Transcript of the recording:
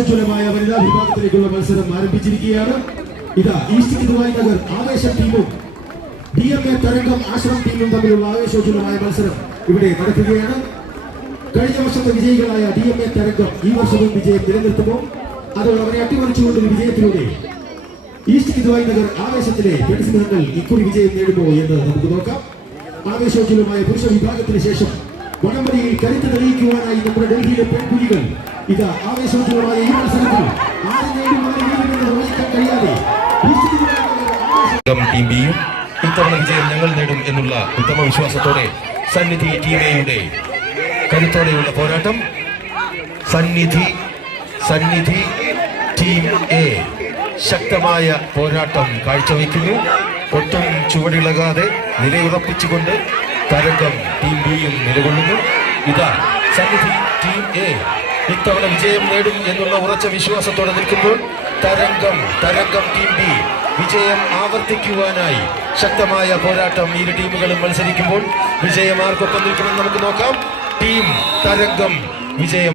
ോജ്വലമായ വനിതാ വിഭാഗത്തിലേക്കുള്ള മത്സരം ആരംഭിച്ചിരിക്കുകയാണ്. ഇതാ ഈസ്റ്റ് കിതുവായി നഗർ ആവേശം ടീമും DMA തരംഗം ആശ്രം ടീമും തമ്മിലുള്ള ആവേശോജ്വലമായ മത്സരം ഇവിടെ നടക്കുകയാണ്. കഴിഞ്ഞ വർഷത്തെ വിജയികളായ DMA തരംഗം ഈ വർഷവും വിജയം നിലനിർത്തുമോ, അതോ അവരെ അട്ടിമറിച്ചുകൊണ്ടൊരു വിജയത്തിലൂടെ ഈസ്റ്റ് കിതുവായി നഗർ ആവേശത്തിലെ പെൺസിംഹങ്ങൾ ഇക്കുറി വിജയം നേടുമോ എന്ന് നമുക്ക് നോക്കാം. ആവേശോജ്വലമായ പുരുഷ വിഭാഗത്തിന് ശേഷം വടംവലിയിൽ കരുത്ത് തെളിയിക്കുവാനായി നമ്മുടെ ഡൽഹിയിലെ പെൺകുലികൾ ഇതാ ആവേശോജ്വലമായ ഈ മത്സരത്തിൽ കഴിയാതെ ടീം ബിയും ഇത്തവണ വിജയം ഞങ്ങൾ നേടും എന്നുള്ള ഉത്തമ വിശ്വാസത്തോടെ സന്നിധി ടീം എയുടെ കരുത്തോടെയുള്ള പോരാട്ടം. സന്നിധി ടീം എ ശക്തമായ പോരാട്ടം കാഴ്ചവെക്കുന്നു. ഒട്ടും ചുവടിളകാതെ നിലയുറപ്പിച്ചുകൊണ്ട് തരംഗം ടീം ബിയും നിലകൊള്ളുന്നു. ഇതാ സന്നിധി ടീം എ ഇത്തവണ വിജയം നേടും എന്നുള്ള ഉറച്ച വിശ്വാസത്തോടെ നിൽക്കുമ്പോൾ തരംഗം ടീം ബി വിജയം ആവർത്തിക്കുവാനായി ശക്തമായ പോരാട്ടം ഇരു ടീമുകളും മത്സരിക്കുമ്പോൾ വിജയം ആർക്കൊപ്പം നിൽക്കുമെന്ന് നമുക്ക് നോക്കാം. ടീം തരംഗം വിജയം